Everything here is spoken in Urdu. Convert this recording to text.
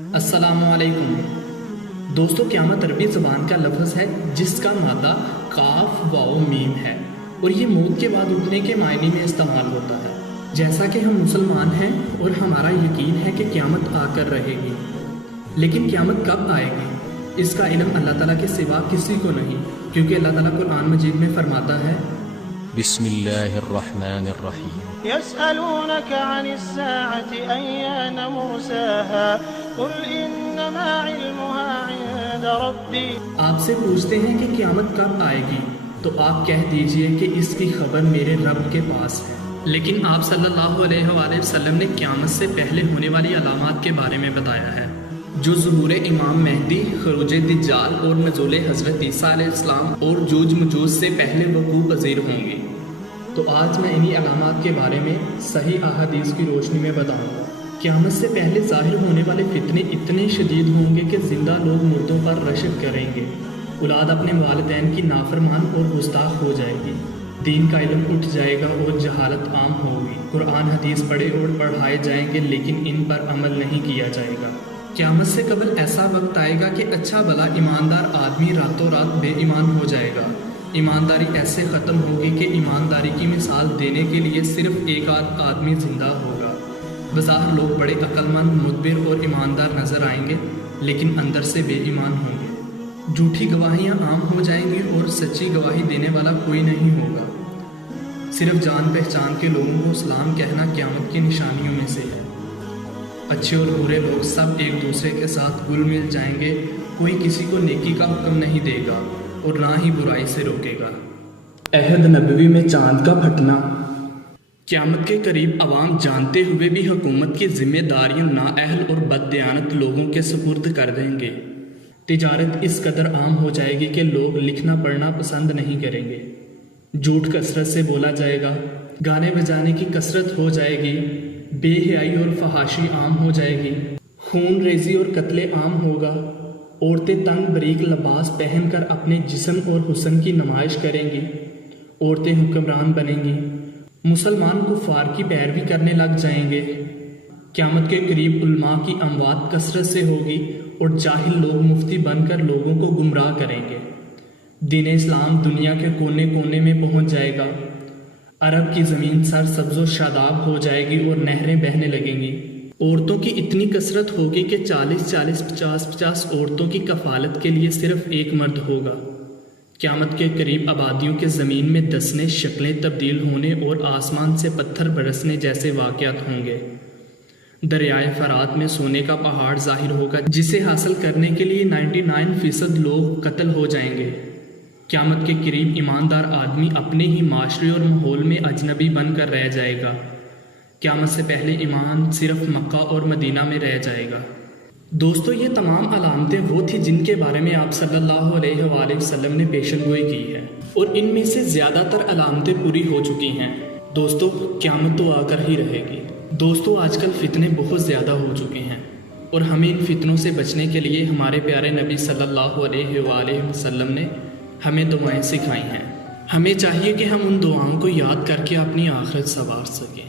السلام علیکم دوستو، قیامت عربی زبان کا لفظ ہے جس کا مادہ قاف واو میم ہے اور یہ موت کے بعد اٹھنے کے معنی میں استعمال ہوتا ہے۔ جیسا کہ ہم مسلمان ہیں اور ہمارا یقین ہے کہ قیامت آ کر رہے گی، لیکن قیامت کب آئے گی اس کا علم اللہ تعالیٰ کے سوا کسی کو نہیں، کیونکہ اللہ تعالیٰ قرآن مجید میں فرماتا ہے بسم اللہ الرحمن الرحیم يسألونك عن الساعة أيان مرساها قل إنما علمها عند ربي۔ آپ سے پوچھتے ہیں کہ قیامت کب آئے گی، تو آپ کہہ دیجئے کہ اس کی خبر میرے رب کے پاس ہے۔ لیکن آپ صلی اللہ علیہ وآلہ وسلم نے قیامت سے پہلے ہونے والی علامات کے بارے میں بتایا ہے، جو ظہور امام مہدی، خروج دجال اور نزول حضرت عیسیٰ علیہ السلام اور جوج مجوج سے پہلے وقوع پذیر ہوں گی۔ تو آج میں انہی علامات کے بارے میں صحیح احادیث کی روشنی میں بتاؤں گا۔ قیامت سے پہلے ظاہر ہونے والے فتنے اتنے شدید ہوں گے کہ زندہ لوگ مردوں پر رشک کریں گے، اولاد اپنے والدین کی نافرمان اور گستاخ ہو جائے گی، دین کا علم اٹھ جائے گا اور جہالت عام ہوگی، قرآن حدیث پڑھے اور پڑھائے جائیں گے لیکن ان پر عمل نہیں کیا جائے گا۔ قیامت سے قبل ایسا وقت آئے گا کہ اچھا بھلا ایماندار آدمی راتوں رات بے ایمان ہو جائے گا۔ ایمانداری ایسے ختم ہوگی کہ ایمانداری کی مثال دینے کے لیے صرف ایک آدمی زندہ ہوگا۔ بظاہر لوگ بڑے عقل مند، مدبر اور ایماندار نظر آئیں گے لیکن اندر سے بے ایمان ہوں گے۔ جھوٹی گواہیاں عام ہو جائیں گی اور سچی گواہی دینے والا کوئی نہیں ہوگا۔ صرف جان پہچان کے لوگوں کو سلام کہنا قیامت کی نشانیوں میں سے ہے۔ اچھے اور برے لوگ سب ایک دوسرے کے ساتھ گل مل جائیں گے، کوئی کسی کو نیکی کا حکم نہیں دے گا اور نہ ہی برائی سے روکے گا۔ عہد نبوی میں چاند کا پھٹنا۔ قیامت کے قریب عوام جانتے ہوئے بھی حکومت کی ذمہ داریاں نااہل اور بددیانت لوگوں کے سپرد کر دیں گے۔ تجارت اس قدر عام ہو جائے گی کہ لوگ لکھنا پڑھنا پسند نہیں کریں گے۔ جھوٹ کثرت سے بولا جائے گا، گانے بجانے کی کثرت ہو جائے گی، بے حیائی اور فحاشی عام ہو جائے گی، خون ریزی اور قتل عام ہوگا، عورتیں تنگ بریک لباس پہن کر اپنے جسم اور حسن کی نمائش کریں گی، عورتیں حکمران بنیں گی، مسلمان کفار کی پیروی کرنے لگ جائیں گے۔ قیامت کے قریب علماء کی اموات کثرت سے ہوگی اور جاہل لوگ مفتی بن کر لوگوں کو گمراہ کریں گے۔ دین اسلام دنیا کے کونے کونے میں پہنچ جائے گا، عرب کی زمین سر سبز و شاداب ہو جائے گی اور نہریں بہنے لگیں گی۔ عورتوں کی اتنی کثرت ہوگی کہ 40 50 عورتوں کی کفالت کے لیے صرف ایک مرد ہوگا۔ قیامت کے قریب آبادیوں کے زمین میں دسنے، شکلیں تبدیل ہونے اور آسمان سے پتھر برسنے جیسے واقعات ہوں گے۔ دریائے فرات میں سونے کا پہاڑ ظاہر ہوگا جسے حاصل کرنے کے لیے 99% لوگ قتل ہو جائیں گے۔ قیامت کے قریب ایماندار آدمی اپنے ہی معاشرے اور ماحول میں اجنبی بن کر رہ جائے گا۔ قیامت سے پہلے ایمان صرف مکہ اور مدینہ میں رہ جائے گا۔ دوستو، یہ تمام علامتیں وہ تھی جن کے بارے میں آپ صلی اللہ علیہ وآلہ وسلم نے پیشن گوئی کی ہے، اور ان میں سے زیادہ تر علامتیں پوری ہو چکی ہیں۔ دوستو، قیامت تو آ کر ہی رہے گی۔ دوستو، آج کل فتنے بہت زیادہ ہو چکے ہیں اور ہمیں ان فتنوں سے بچنے کے لیے ہمارے پیارے نبی صلی اللہ علیہ وآلہ وسلم نے ہمیں دعائیں سکھائی ہیں۔ ہمیں چاہیے کہ ہم ان دعاؤں کو یاد کر کے اپنی آخرت سنوار سکیں۔